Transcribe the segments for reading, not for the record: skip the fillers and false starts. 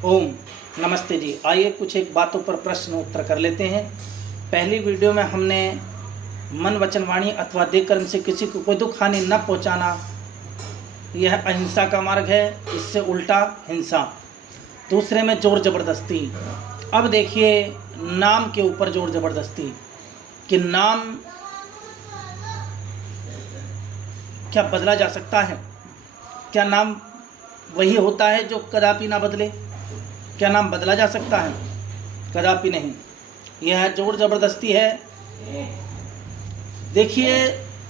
ओम नमस्ते जी। आइए कुछ एक बातों पर प्रश्न उत्तर कर लेते हैं। पहली वीडियो में हमने मन वचन वाणी अथवा देह कर्म से किसी को कोई दुख हानि न पहुंचाना, यह अहिंसा का मार्ग है, इससे उल्टा हिंसा। दूसरे में जोर जबरदस्ती। अब देखिए नाम के ऊपर जोर जबरदस्ती कि नाम क्या बदला जा सकता है? क्या नाम वही होता है जो कदापि ना बदले? क्या नाम बदला जा सकता है? कदापि नहीं। यह जोर जबरदस्ती है। देखिए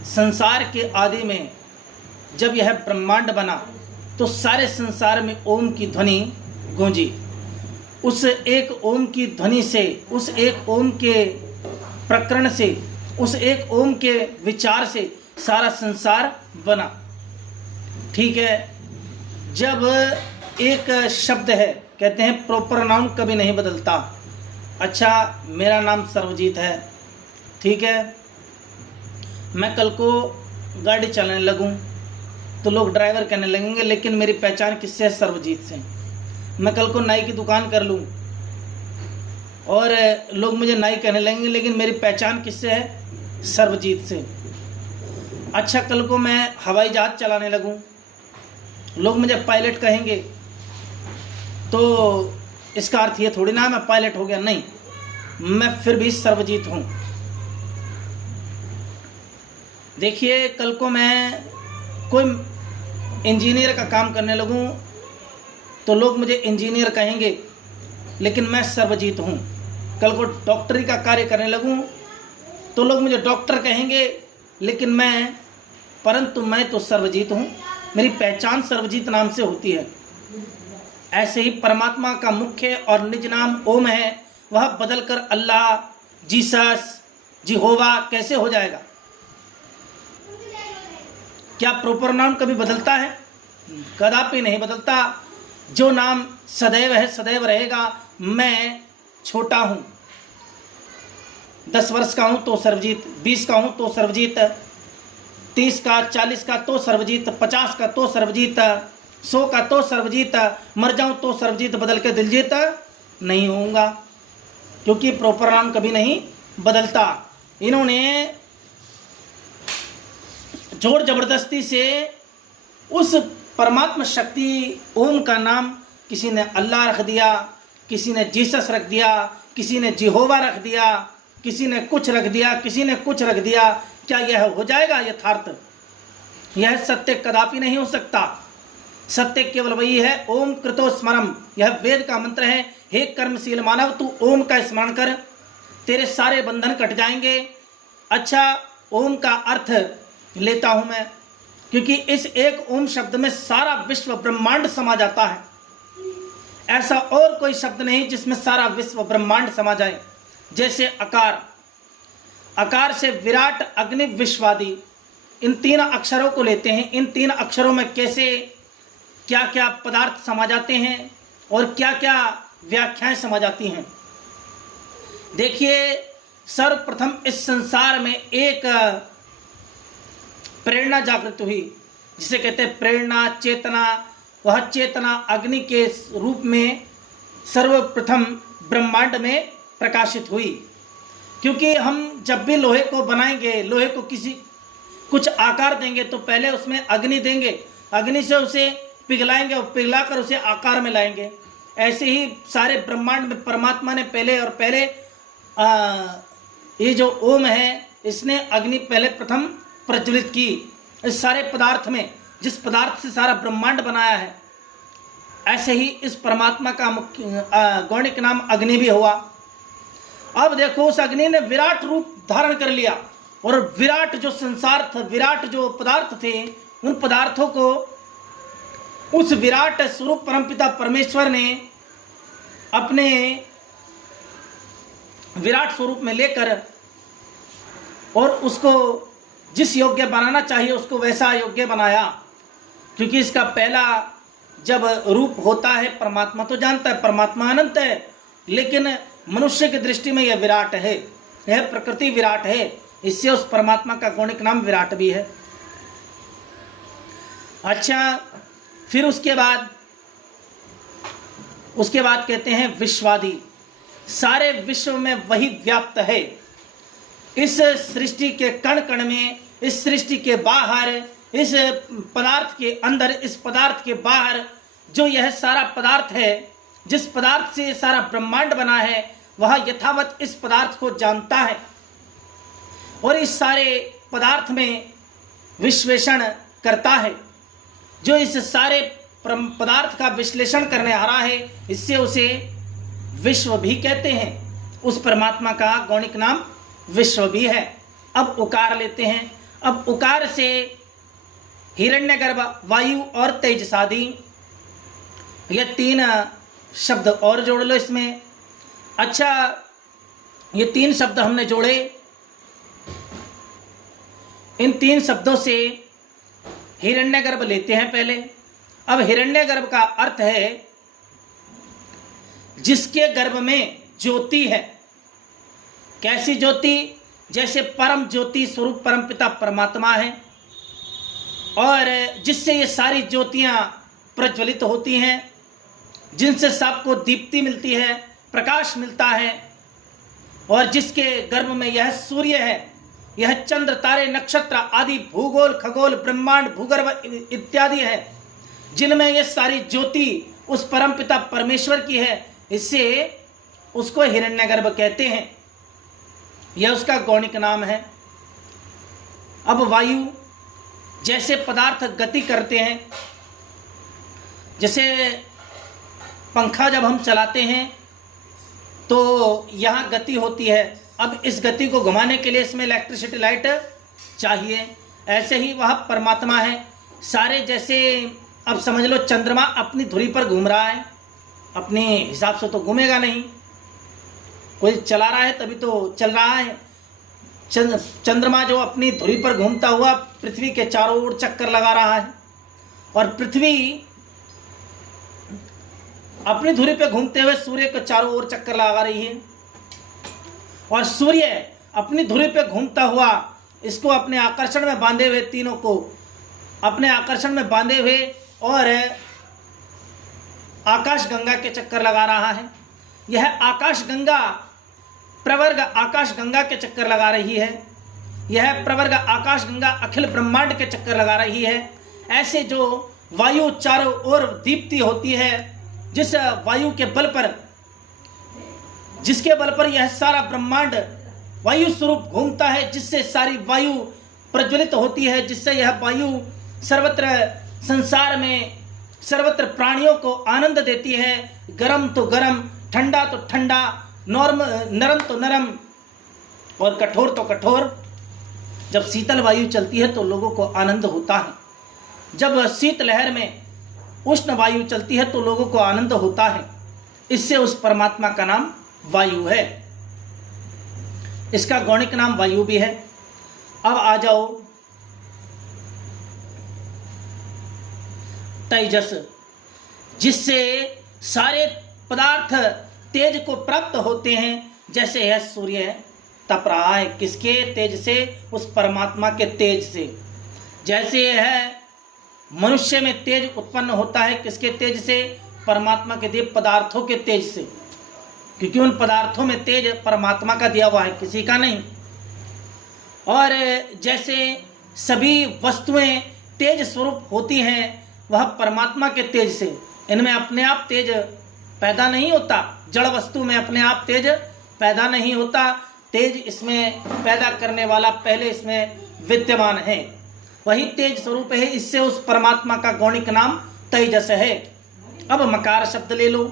संसार के आदि में जब यह ब्रह्मांड बना तो सारे संसार में ओम की ध्वनि गूंजी। उस एक ओम की ध्वनि से, उस एक ओम के प्रकरण से, उस एक ओम के विचार से सारा संसार बना। ठीक है। जब एक शब्द है, कहते हैं प्रॉपर नाउन कभी नहीं बदलता। अच्छा, मेरा नाम सर्वजीत है, ठीक है। मैं कल को गाड़ी चलाने लगूं तो लोग ड्राइवर कहने लगेंगे, लेकिन मेरी पहचान किससे है? सर्वजीत से। मैं कल को नाई की दुकान कर लूं और लोग मुझे नाई कहने लगेंगे, लेकिन मेरी पहचान किससे है? सर्वजीत से। अच्छा, कल को मैं हवाई जहाज चलाने लगूं, लोग मुझे पायलट कहेंगे, तो इसका अर्थ ये थोड़ी ना मैं पायलट हो गया, नहीं, मैं फिर भी सर्वजीत हूं। देखिए कल को मैं कोई इंजीनियर का काम करने लगूं तो लोग मुझे इंजीनियर कहेंगे, लेकिन मैं सर्वजीत हूं। कल को डॉक्टरी का कार्य करने लगूं तो लोग मुझे डॉक्टर कहेंगे, लेकिन परंतु मैं तो सर्वजीत हूं। मेरी पहचान सर्वजीत नाम से होती है। ऐसे ही परमात्मा का मुख्य और निज नाम ओम है, वह बदलकर अल्लाह, जीसस, जिहोवा कैसे हो जाएगा? क्या प्रॉपर नाम कभी बदलता है? कदापि नहीं बदलता। जो नाम सदैव है सदैव रहेगा। मैं छोटा हूँ, 10 वर्ष का हूँ तो सर्वजीत, 20 का हूँ तो सर्वजीत, 30 का, 40 का तो सर्वजीत, 50 का तो सर्वजीत, 100 का तो सर्वजीत, मर जाऊं तो सर्वजीत बदल के दिलजीत नहीं होऊंगा, क्योंकि प्रॉपर नाम कभी नहीं बदलता। इन्होंने जोर जबरदस्ती से उस परमात्मा शक्ति ओम का नाम, किसी ने अल्लाह रख दिया, किसी ने जीसस रख दिया, किसी ने जिहोवा रख दिया, किसी ने कुछ रख दिया, किसी ने कुछ रख दिया। क्या यह हो जाएगा यथार्थ? यह सत्य कदापि नहीं हो सकता। सत्य केवल वही है, ओम कृतो स्मरम। यह वेद का मंत्र है। हे कर्मशील मानव, तू ओम का स्मरण कर, तेरे सारे बंधन कट जाएंगे। अच्छा, ओम का अर्थ लेता हूं मैं, क्योंकि इस एक ओम शब्द में सारा विश्व ब्रह्मांड समा जाता है। ऐसा और कोई शब्द नहीं जिसमें सारा विश्व ब्रह्मांड समा जाए। जैसे अकार, अकार से विराट, अग्नि, विश्वादि, इन 3 अक्षरों को लेते हैं। इन 3 अक्षरों में कैसे क्या क्या पदार्थ समा जाते हैं और क्या क्या व्याख्याएं समा जाती हैं। देखिए सर्वप्रथम इस संसार में एक प्रेरणा जागृत हुई, जिसे कहते हैं प्रेरणा, चेतना। वह चेतना अग्नि के रूप में सर्वप्रथम ब्रह्मांड में प्रकाशित हुई। क्योंकि हम जब भी लोहे को बनाएंगे, लोहे को कुछ आकार देंगे तो पहले उसमें अग्नि देंगे, अग्नि से उसे पिघलाएंगे और पिघलाकर उसे आकार में लाएंगे। ऐसे ही सारे ब्रह्मांड में परमात्मा ने पहले ये जो ओम है, इसने अग्नि पहले प्रथम प्रज्वलित की। इस सारे पदार्थ में, जिस पदार्थ से सारा ब्रह्मांड बनाया है, ऐसे ही इस परमात्मा का मुख्य गौणिक नाम अग्नि भी हुआ। अब देखो उस अग्नि ने विराट रूप धारण कर लिया, और विराट जो संसार था, विराट जो पदार्थ थे, उन पदार्थों को उस विराट स्वरूप परमपिता परमेश्वर ने अपने विराट स्वरूप में लेकर और उसको जिस योग्य बनाना चाहिए उसको वैसा योग्य बनाया। क्योंकि इसका पहला जब रूप होता है, परमात्मा तो जानता है परमात्मा अनंत है, लेकिन मनुष्य की दृष्टि में यह विराट है, यह प्रकृति विराट है, इससे उस परमात्मा का गौणिक नाम विराट भी है। अच्छा, फिर उसके बाद उसके बाद कहते हैं विश्वादि, सारे विश्व में वही व्याप्त है। इस सृष्टि के कण कण में, इस सृष्टि के बाहर, इस पदार्थ के अंदर, इस पदार्थ के बाहर, जो यह सारा पदार्थ है, जिस पदार्थ से सारा ब्रह्मांड बना है, वह यथावत इस पदार्थ को जानता है और इस सारे पदार्थ में विश्लेषण करता है। जो इस सारे पदार्थ का विश्लेषण करने आ रहा है, इससे उसे विश्व भी कहते हैं। उस परमात्मा का गौणिक नाम विश्व भी है। अब उकार लेते हैं। अब उकार से हिरण्यगर्भ, वायु और तेजसादि, ये 3 शब्द और जोड़ लो इसमें। अच्छा, ये 3 शब्द हमने जोड़े। इन 3 शब्दों से हिरण्यगर्भ लेते हैं पहले। अब हिरण्यगर्भ का अर्थ है जिसके गर्भ में ज्योति है। कैसी ज्योति? जैसे परम ज्योति स्वरूप परमपिता परमात्मा है और जिससे ये सारी ज्योतियां प्रज्वलित होती हैं, जिनसे सबको दीप्ति मिलती है, प्रकाश मिलता है, और जिसके गर्भ में यह सूर्य है, यह चंद्र, तारे, नक्षत्र आदि भूगोल, खगोल, ब्रह्मांड, भूगर्भ इत्यादि है, जिनमें यह सारी ज्योति उस परमपिता परमेश्वर की है। इससे उसको हिरण्यगर्भ कहते हैं। यह उसका गौणिक नाम है। अब वायु, जैसे पदार्थ गति करते हैं, जैसे पंखा जब हम चलाते हैं तो यहाँ गति होती है। अब इस गति को घुमाने के लिए इसमें इलेक्ट्रिसिटी लाइट चाहिए। ऐसे ही वह परमात्मा है। सारे जैसे अब समझ लो चंद्रमा अपनी धुरी पर घूम रहा है, अपने हिसाब से तो घूमेगा नहीं, कोई चला रहा है तभी तो चल रहा है। चंद्रमा जो अपनी धुरी पर घूमता हुआ पृथ्वी के चारों ओर चक्कर लगा रहा है, और पृथ्वी अपनी धुरी पे घूमते हुए सूर्य के चारों ओर चक्कर लगा रही है, और सूर्य अपनी धुरी पे घूमता हुआ इसको अपने आकर्षण में बांधे हुए, तीनों को अपने आकर्षण में बांधे हुए और आकाश गंगा के चक्कर लगा रहा है। यह आकाश गंगा प्रवर्ग आकाश गंगा के चक्कर लगा रही है। यह प्रवर्ग आकाश गंगा अखिल ब्रह्मांड के चक्कर लगा रही है। ऐसे जो वायु चारों ओर दीप्ति होती है, जिस वायु के बल पर, जिसके बल पर यह सारा ब्रह्मांड वायु स्वरूप घूमता है, जिससे सारी वायु प्रज्वलित होती है, जिससे यह वायु सर्वत्र संसार में सर्वत्र प्राणियों को आनंद देती है। गरम तो गरम, ठंडा तो ठंडा, नरम तो नरम और कठोर तो कठोर। जब शीतल वायु चलती है तो लोगों को आनंद होता है। जब शीतलहर में उष्ण वायु चलती है तो लोगों को आनंद होता है। इससे उस परमात्मा का नाम वायु है। इसका गौणिक नाम वायु भी है। अब आ जाओ तेजस, जिससे सारे पदार्थ तेज को प्राप्त होते हैं। जैसे यह सूर्य तप रहा है, किसके तेज से? उस परमात्मा के तेज से। जैसे यह मनुष्य में तेज उत्पन्न होता है, किसके तेज से? परमात्मा के दिए पदार्थों के तेज से, क्योंकि उन पदार्थों में तेज परमात्मा का दिया हुआ है, किसी का नहीं। और जैसे सभी वस्तुएं तेज स्वरूप होती हैं, वह परमात्मा के तेज से। इनमें अपने आप तेज पैदा नहीं होता, जड़ वस्तु में अपने आप तेज पैदा नहीं होता। तेज इसमें पैदा करने वाला पहले इसमें विद्यमान है, वही तेज स्वरूप है। इससे उस परमात्मा का गौणिक नाम तेजस है। अब मकार शब्द ले लो।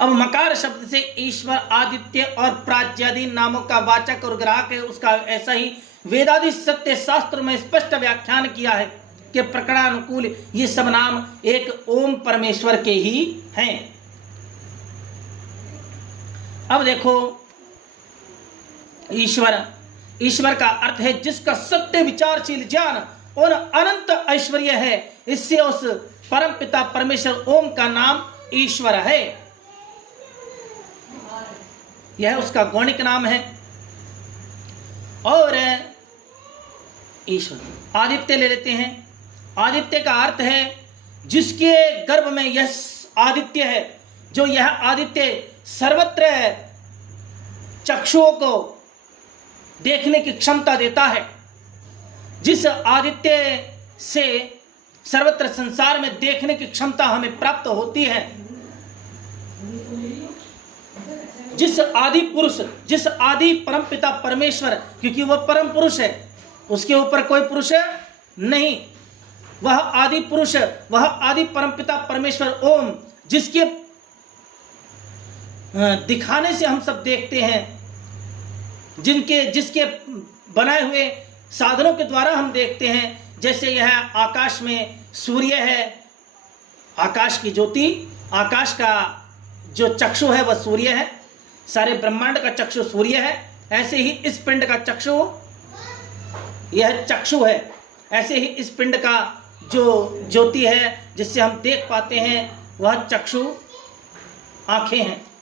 अब मकार शब्द से ईश्वर, आदित्य और प्राज्यादि नामों का वाचक और ग्राहक है। उसका ऐसा ही वेदादि सत्य शास्त्र में स्पष्ट व्याख्यान किया है कि प्रकरणानुकूल ये सब नाम एक ओम परमेश्वर के ही हैं। अब देखो, ईश्वर का अर्थ है जिसका सत्य विचारशील ज्ञान और अनंत ऐश्वर्य है। इससे उस परम पिता परमेश्वर ओम का नाम ईश्वर है। यह उसका गौणिक नाम है। और ईश्वर आदित्य ले लेते हैं। आदित्य का अर्थ है जिसके गर्भ में यह आदित्य है, जो यह आदित्य सर्वत्र चक्षुओं को देखने की क्षमता देता है, जिस आदित्य से सर्वत्र संसार में देखने की क्षमता हमें प्राप्त होती है, जिस आदि पुरुष, जिस आदि परमपिता परमेश्वर, क्योंकि वह परम पुरुष है, उसके ऊपर कोई पुरुष नहीं, वह आदि पुरुष, वह आदि परमपिता परमेश्वर ओम, जिसके दिखाने से हम सब देखते हैं, जिसके बनाए हुए साधनों के द्वारा हम देखते हैं। जैसे यह आकाश में सूर्य है, आकाश की ज्योति, आकाश का जो चक्षु है वह सूर्य है, सारे ब्रह्मांड का चक्षु सूर्य है। ऐसे ही इस पिंड का चक्षु, यह चक्षु है, ऐसे ही इस पिंड का जो ज्योति है जिससे हम देख पाते हैं वह चक्षु आंखें हैं।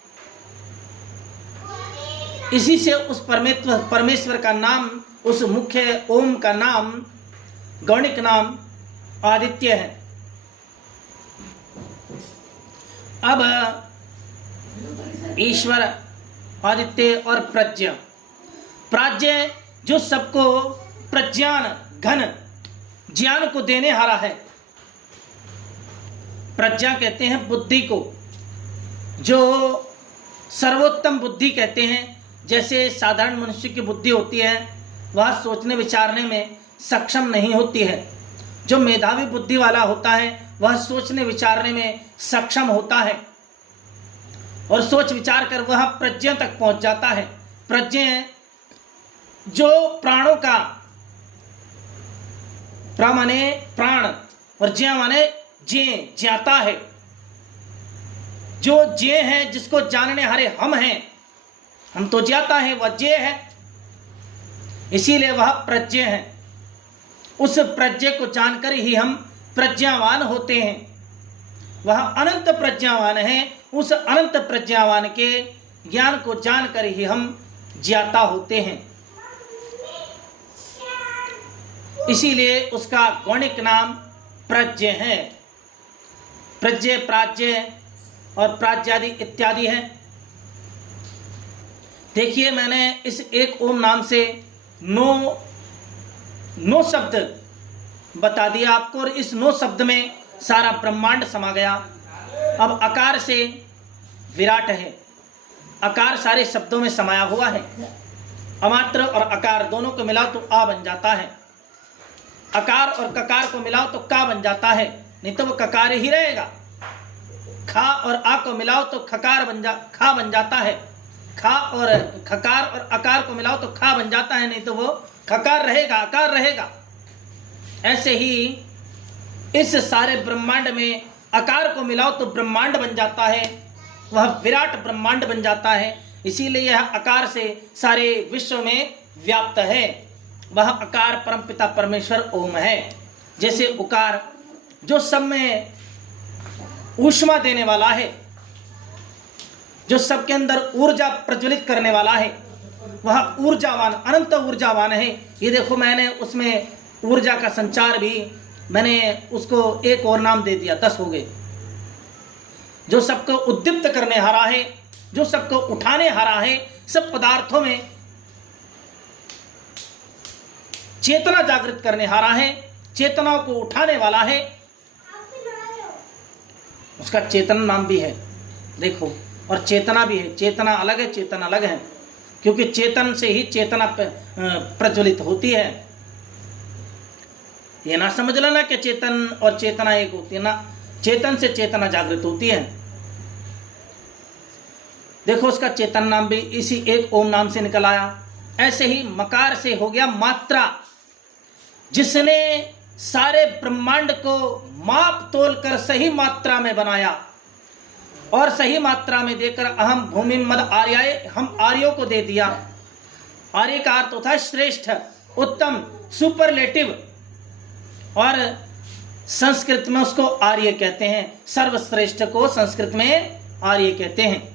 इसी से उस परमेश्वर का नाम, उस मुख्य ओम का नाम, गौणिक नाम आदित्य है। अब ईश्वर, आदित्य और प्रज्ञा, प्राज्ञ जो सबको प्रज्ञान, घन ज्ञान को देने हारा है। प्रज्ञा कहते हैं बुद्धि को, जो सर्वोत्तम बुद्धि कहते हैं। जैसे साधारण मनुष्य की बुद्धि होती है, वह सोचने विचारने में सक्षम नहीं होती है। जो मेधावी बुद्धि वाला होता है वह सोचने विचारने में सक्षम होता है और सोच विचार कर वह प्रज्ञा तक पहुंच जाता है। प्रज्ञा जो प्राणों का, प्रा माने प्राण और ज्ञा माने ज्ञाता है, जो ज्ञ है, जिसको जानने हारे हम हैं, हम तो ज्ञाता है, वह ज्ञ है, इसीलिए वह प्रज्ञ है। उस प्रज्ञ को जानकर ही हम प्रज्ञावान होते हैं। वह अनंत प्रज्ञावान है, उस अनंत प्रज्ञावान के ज्ञान को जानकर ही हम ज्ञाता होते हैं। इसीलिए उसका गौणिक नाम प्रज्ञ है। प्रज्ञ, प्राज्ञ और प्राज्ञादि इत्यादि है। देखिए, मैंने इस एक ओम नाम से 9 शब्द बता दिया आपको, और इस 9 शब्द में सारा ब्रह्मांड समा गया। अब अकार से विराट है, अकार सारे शब्दों में समाया हुआ है। अमात्र और अकार दोनों को मिलाओ तो आ बन जाता है, अकार और ककार को मिलाओ तो का बन जाता है, नहीं तो वो ककार ही रहेगा। खा और आ को मिलाओ तो खा बन जाता है, खा और खकार और अकार को मिलाओ तो खा बन जाता है, नहीं तो वो खकार रहेगा, अकार रहेगा। ऐसे ही इस सारे ब्रह्मांड में अकार को मिलाओ तो ब्रह्मांड बन जाता है, वह विराट ब्रह्मांड बन जाता है। इसीलिए यह अकार से सारे विश्व में व्याप्त है। वह अकार परमपिता परमेश्वर ओम है। जैसे उकार जो सब में ऊष्मा देने वाला है, जो सबके अंदर ऊर्जा प्रज्वलित करने वाला है, वह ऊर्जावान, अनंत ऊर्जावान है। ये देखो, मैंने उसमें ऊर्जा का संचार भी, मैंने उसको एक और नाम दे दिया, 10 हो गए। जो सबको उद्दीप्त करने हारा है, जो सबको उठाने हारा है, सब पदार्थों में चेतना जागृत करने हारा है, चेतनाओं को उठाने वाला है, उसका चेतन नाम भी है। देखो, और चेतना भी है, चेतना अलग है, चेतन अलग है, क्योंकि चेतन से ही चेतना प्रज्वलित होती है। ये ना समझ लेना कि चेतन और चेतना एक होती है, ना, चेतन से चेतना जागृत होती है। देखो, उसका चेतन नाम भी इसी एक ओम नाम से निकल आया। ऐसे ही मकार से हो गया मात्रा, जिसने सारे ब्रह्मांड को माप तोल कर सही मात्रा में बनाया और सही मात्रा में देकर अहम भूमि मद आर्याय, हम आर्यों को दे दिया। आर्य का अर्थ होता है श्रेष्ठ, उत्तम, सुपरलेटिव, और संस्कृत में उसको आर्य कहते हैं। सर्वश्रेष्ठ को संस्कृत में आर्य कहते हैं।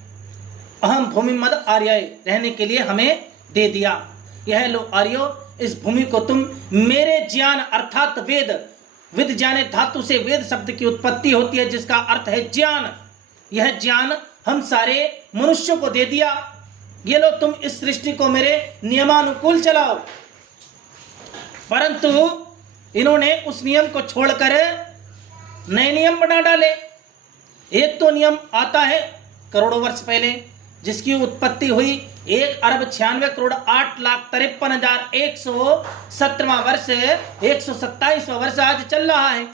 अहम भूमि मद आर्याय, रहने के लिए हमें दे दिया। यह लो आर्यो, इस भूमि को तुम मेरे ज्ञान अर्थात वेद, विद जाने धातु से वेद शब्द की उत्पत्ति होती है, जिसका अर्थ है ज्ञान। यह ज्ञान हम सारे मनुष्यों को दे दिया, ये लो तुम इस सृष्टि को मेरे नियमानुकूल चलाओ। परंतु इन्होंने उस नियम को छोड़कर नए नियम बना डाले। एक तो नियम आता है करोड़ों वर्ष पहले, जिसकी उत्पत्ति हुई 1,96,53,117वां वर्ष, 127वां वर्ष आज चल रहा है।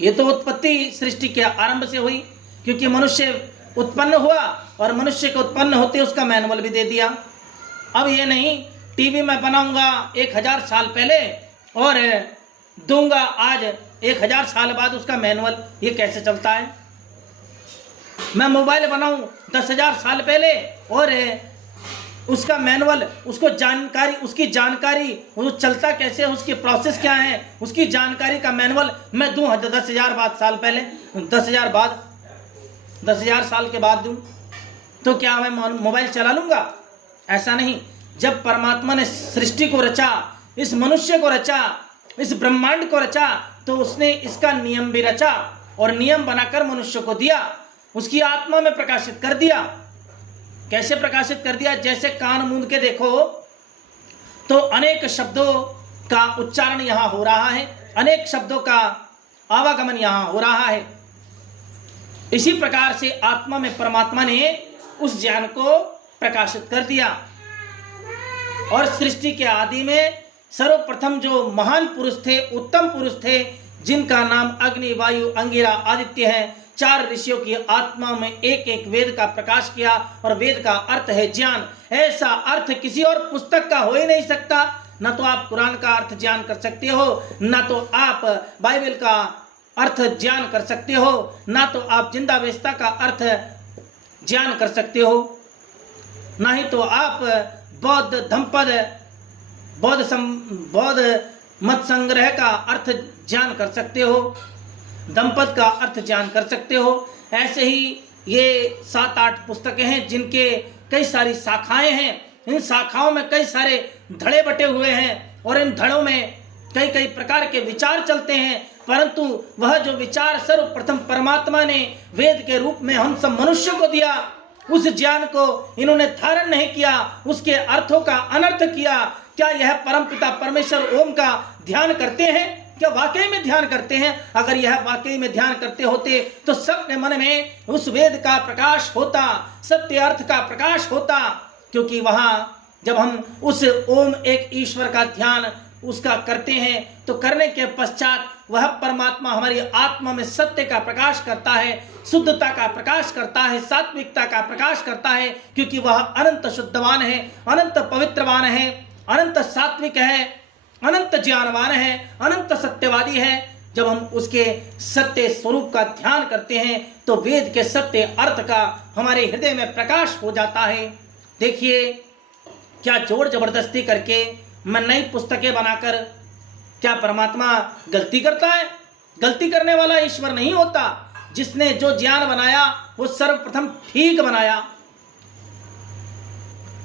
ये तो उत्पत्ति सृष्टि के आरंभ से हुई, क्योंकि मनुष्य उत्पन्न हुआ और मनुष्य को उत्पन्न होते उसका मैनुअल भी दे दिया। अब ये नहीं टीवी में बनाऊंगा 1000 साल पहले और दूंगा आज 1000 साल बाद उसका मैनुअल, ये कैसे चलता है। मैं मोबाइल बनाऊं 10,000 साल पहले और उसका मैनुअल, उसको जानकारी, उसकी जानकारी, वो चलता कैसे, उसकी प्रोसेस क्या है, उसकी जानकारी का मैनुअल मैं दूं 10,000 साल पहले, 10,000 साल के बाद दूं, तो क्या मैं मोबाइल चला लूंगा? ऐसा नहीं। जब परमात्मा ने सृष्टि को रचा, इस मनुष्य को रचा, इस ब्रह्मांड को रचा, तो उसने इसका नियम भी रचा और नियम बनाकर मनुष्य को दिया, उसकी आत्मा में प्रकाशित कर दिया। कैसे प्रकाशित कर दिया? जैसे कान मूंद के देखो तो अनेक शब्दों का उच्चारण यहां हो रहा है, अनेक शब्दों का आवागमन यहां हो रहा है। इसी प्रकार से आत्मा में परमात्मा ने उस ज्ञान को प्रकाशित कर दिया और सृष्टि के आदि में सर्वप्रथम जो महान पुरुष थे, उत्तम पुरुष थे, जिनका नाम अग्नि, वायु, अंगिरा, आदित्य है, 4 ऋषियों की आत्मा में एक एक वेद का प्रकाश किया और वेद का अर्थ है ज्ञान। ऐसा अर्थ किसी और पुस्तक का हो ही नहीं सकता। न तो आप कुरान का अर्थ ज्ञान कर सकते हो, न तो आप बाइबल का अर्थ ज्ञान कर सकते हो, ना तो आप जिंदा वेस्ता का अर्थ ज्ञान कर सकते हो, ना ही तो आप बौद्ध धम्पद, बौद्ध मत संग्रह का अर्थ ज्ञान कर सकते हो, दंपत का अर्थ ज्ञान कर सकते हो। ऐसे ही ये 7-8 पुस्तकें हैं जिनके कई सारी शाखाएं हैं। इन शाखाओं में कई सारे धड़े बटे हुए हैं और इन धड़ों में कई कई प्रकार के विचार चलते हैं, परंतु वह जो विचार सर्वप्रथम परमात्मा ने वेद के रूप में हम सब मनुष्यों को दिया, उस ज्ञान को इन्होंने धारण नहीं किया, उसके अर्थों का अनर्थ किया। क्या यह परमपिता परमेश्वर ओम का ध्यान करते हैं? क्या वाकई में ध्यान करते हैं? अगर यह वाकई में ध्यान करते होते तो सबके मन में उस वेद का प्रकाश होता, सत्य अर्थ का प्रकाश होता। क्योंकि वहां जब हम उस ओम एक ईश्वर का ध्यान उसका करते हैं तो करने के पश्चात वह परमात्मा हमारी आत्मा में सत्य का प्रकाश करता है, शुद्धता का प्रकाश करता है, सात्विकता का प्रकाश करता है, क्योंकि वह अनंत शुद्धवान है, अनंत पवित्रवान है, अनंत सात्विक है, अनंत ज्ञानवान है, अनंत सत्यवादी है। जब हम उसके सत्य स्वरूप का ध्यान करते हैं तो वेद के सत्य अर्थ का हमारे हृदय में प्रकाश हो जाता है। देखिए क्या जोर जबरदस्ती करके मैं नई पुस्तकें बनाकर क्या परमात्मा गलती करता है? गलती करने वाला ईश्वर नहीं होता। जिसने जो ज्ञान बनाया वो सर्वप्रथम ठीक बनाया,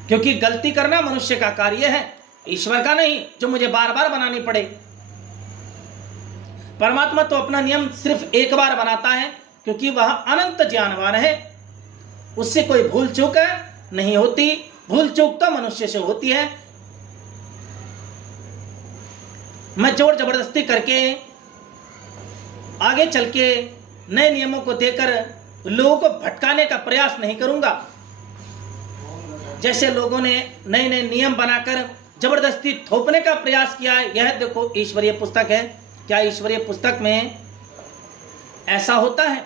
क्योंकि गलती करना मनुष्य का कार्य है, ईश्वर का नहीं जो मुझे बार बार बनानी पड़े। परमात्मा तो अपना नियम सिर्फ एक बार बनाता है, क्योंकि वह अनंत ज्ञानवान है, उससे कोई भूल चूक नहीं होती। भूल चूक तो मनुष्य से होती है। मैं जोर जबरदस्ती करके आगे चल के नए नियमों को देकर लोगों को भटकाने का प्रयास नहीं करूंगा। जैसे लोगों ने नए नए नियम बनाकर जबरदस्ती थोपने का प्रयास किया है। यह देखो ईश्वरीय पुस्तक है, क्या ईश्वरीय पुस्तक में ऐसा होता है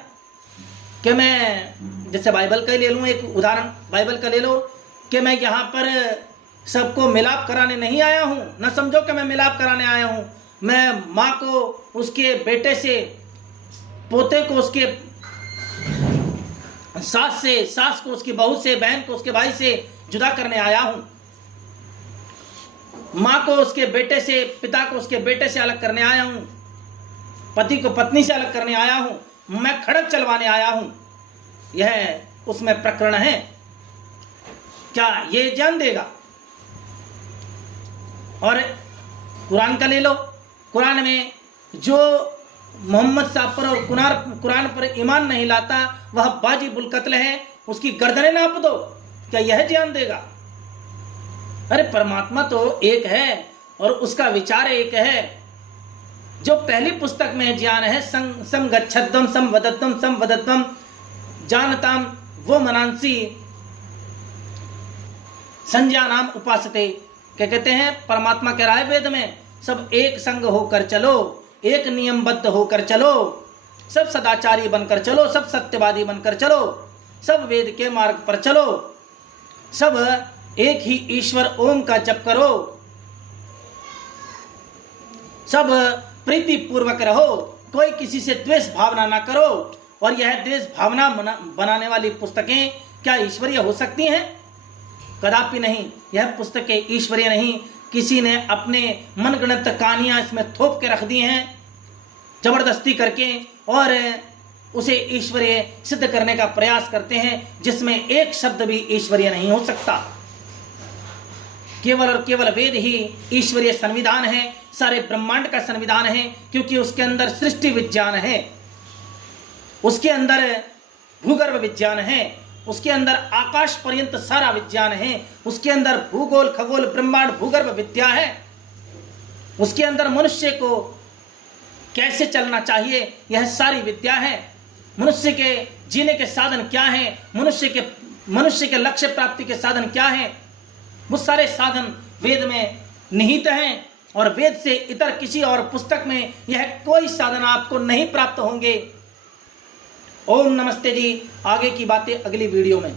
कि मैं जैसे बाइबल का ले लूँ एक उदाहरण, बाइबल का ले लो कि मैं यहाँ पर सबको मिलाप कराने नहीं आया हूँ। न समझो कि मैं मिलाप कराने आया हूँ। मैं माँ को उसके बेटे से, पोते को उसके सास से, सास को उसकी बहू से, बहन को उसके भाई से जुदा करने आया हूँ। माँ को उसके बेटे से, पिता को उसके बेटे से अलग करने आया हूँ, पति को पत्नी से अलग करने आया हूँ, मैं खड़क चलवाने आया हूँ। यह उसमें प्रकरण है। क्या ये जान देगा? और कुरान का ले लो, कुरान में जो मोहम्मद साहब पर और कुरान पर ईमान नहीं लाता वह वाजिबुल कत्ल है, उसकी गर्दनें नाप दो, क्या यह जान देगा? अरे परमात्मा तो एक है और उसका विचार एक है। जो पहली पुस्तक में ज्ञान है, संगच्छद्वम संवदत्वम संवदत्वम जानताम वो मनांसी संज्ञा नाम उपासते। क्या कहते हैं? परमात्मा कह रहा है वेद में, सब एक संग होकर चलो, एक नियमबद्ध होकर चलो, सब सदाचारी बनकर चलो, सब सत्यवादी बनकर चलो, सब वेद के मार्ग पर चलो, सब एक ही ईश्वर ओम का जप करो, सब प्रीति पूर्वक रहो, कोई किसी से द्वेष भावना ना करो। और यह द्वेष भावना बनाने वाली पुस्तकें क्या ईश्वरीय हो सकती हैं? कदापि नहीं। यह पुस्तकें ईश्वरीय नहीं, किसी ने अपने मनगढ़ंत कहानियां इसमें थोप के रख दी हैं जबरदस्ती करके, और उसे ईश्वरीय सिद्ध करने का प्रयास करते हैं, जिसमें एक शब्द भी ईश्वरीय नहीं हो सकता। केवल और केवल वेद ही ईश्वरीय संविधान है, सारे ब्रह्मांड का संविधान है, क्योंकि उसके अंदर सृष्टि विज्ञान है, उसके अंदर भूगर्भ विज्ञान है, उसके अंदर आकाश पर्यंत सारा विज्ञान है, उसके अंदर भूगोल खगोल ब्रह्मांड भूगर्भ विद्या है, उसके अंदर मनुष्य को कैसे चलना चाहिए यह सारी विद्या है, मनुष्य के जीने के साधन क्या हैं, मनुष्य के लक्ष्य प्राप्ति के साधन क्या हैं, वो सारे साधन वेद में निहित हैं। और वेद से इतर किसी और पुस्तक में यह कोई साधन आपको नहीं प्राप्त होंगे। ओम नमस्ते जी। आगे की बातें अगली वीडियो में।